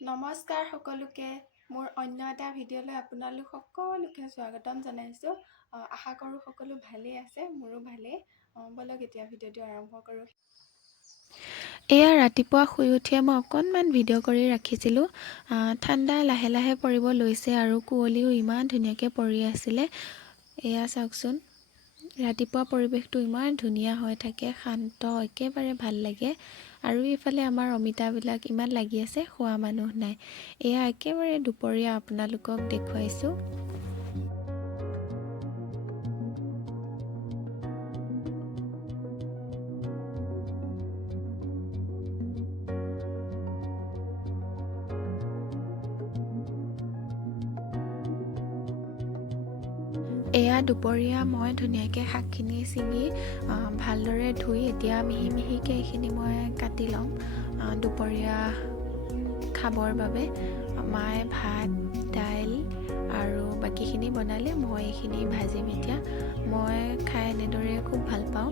নমস্কাৰ সকলোকে মোৰ অন্য এটা ভিডিঅ'লৈ আপোনালোক সকলোকে স্বাগতম জনাইছোঁ। আশা কৰোঁ সকলো ভালেই আছে, মোৰো ভালেই। বলক এতিয়া ভিডিঅ'টো আৰম্ভ কৰোঁ। এয়া ৰাতিপুৱা শুই উঠিয়ে মই অকণমান ভিডিঅ' কৰি ৰাখিছিলোঁ। ঠাণ্ডা লাহে লাহে পৰিব লৈছে আৰু কুঁৱলীও ইমান ধুনীয়াকৈ পৰি আছিলে। এয়া চাওকচোন, ৰাতিপুৱা পৰিৱেশটো ইমান ধুনীয়া হৈ থাকে, শান্ত, একেবাৰে ভাল লাগে। আৰু এইফালে আমাৰ অমিতাবিলাক ইমান লাগি আছে, খোৱা মানুহ নাই। এয়া একেবাৰে দুপৰীয়া আপোনালোকক দেখুৱাইছোঁ। এয়া দুপৰীয়া মই ধুনীয়াকৈ শাকখিনি ছিঙি ভালদৰে ধুই এতিয়া মিহি মিহিকৈ এইখিনি মই কাটি ল'ম দুপৰীয়া খাবৰ বাবে। মায়ে ভাত, দাইল আৰু বাকীখিনি বনালে, মই এইখিনি ভাজিম এতিয়া। মই খাই এনেদৰে খুব ভাল পাওঁ।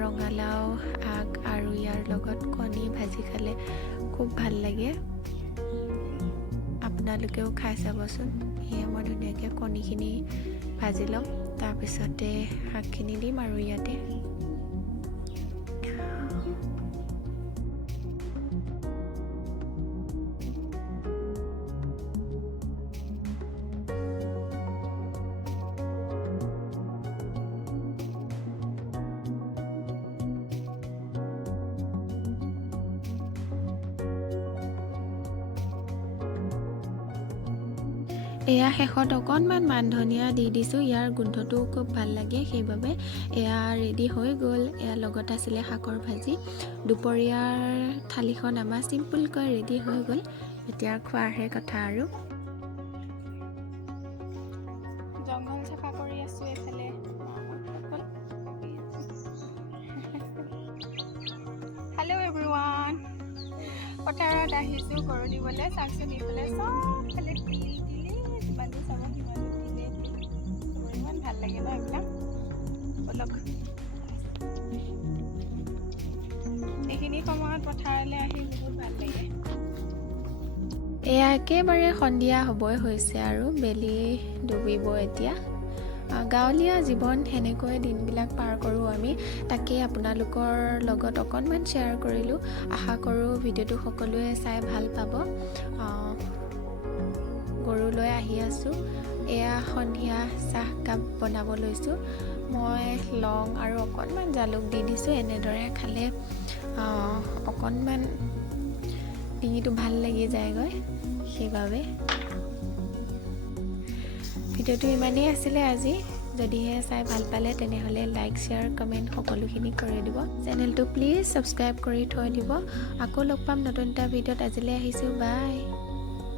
ৰঙালাও আগ আৰু ইয়াৰ লগত কণী ভাজি খালে খুব ভাল লাগে। আপোনালোকেও খাই চাবচোন। সেয়ে মই ধুনীয়াকৈ কণীখিনি ভাজি ল'ম, তাৰপিছতে শাকখিনি দিম আৰু ইয়াতে। এয়া শেষত অকণমান মান ধনিয়া দি দিছোঁ, ইয়াৰ গোন্ধটোও খুব ভাল লাগে, সেইবাবে এয়া ৰেডি হৈ গ'ল। এয়া লগত আছিলে শাকৰ ভাজি। দুপৰীয়াৰ থালিখন আমাৰ চিম্পুলকৈ ৰেডি হৈ গ'ল। এতিয়া খোৱাৰহে কথা আৰু। জংঘল চাফা কৰি আছোঁ এইফালে। হেল্ল' এভৰিৱান, পথাৰত আহিছোঁ গৰু দিবলৈ। চাওকচোন এইফালে চবফালে তিল যিমানটো চাব সিমানটো তিলে ইমান ভাল লাগে ন এইবিলাক। বলক, এইখিনি সময়ত পথাৰলৈ আহি বহুত ভাল লাগে। এয়া একেবাৰে সন্ধিয়া হ'বই হৈছে আৰু বেলি ডুবিব এতিয়া। গাঁৱলীয়া জীৱন, সেনেকৈ দিনবিলাক পাৰ কৰোঁ আমি। তাকেই আপোনালোকৰ লগত অকণমান শ্বেয়াৰ কৰিলোঁ। আশা কৰোঁ ভিডিঅ'টো সকলোৱে চাই ভাল পাব। গৰুলৈ আহি আছোঁ। এয়া সন্ধিয়া চাহকাপ বনাব লৈছোঁ। মই লং আৰু অকণমান জালুক দি দিছোঁ। এনেদৰে খালে অকণমান ডিঙিটো ভাল লাগি যায়গৈ, সেইবাবে। ভিডিঅ'টো ইমানেই আছিলে আজি। যদিহে চাই ভাল পালে তেনেহ'লে লাইক, শ্বেয়াৰ, কমেণ্ট সকলোখিনি কৰি দিব। চেনেলটো প্লিজ ছাবস্ক্ৰাইব কৰি থৈ দিব। আকৌ লগ পাম নতুন এটা ভিডিঅ'ত। আজিলৈ আহিছোঁ, বাই।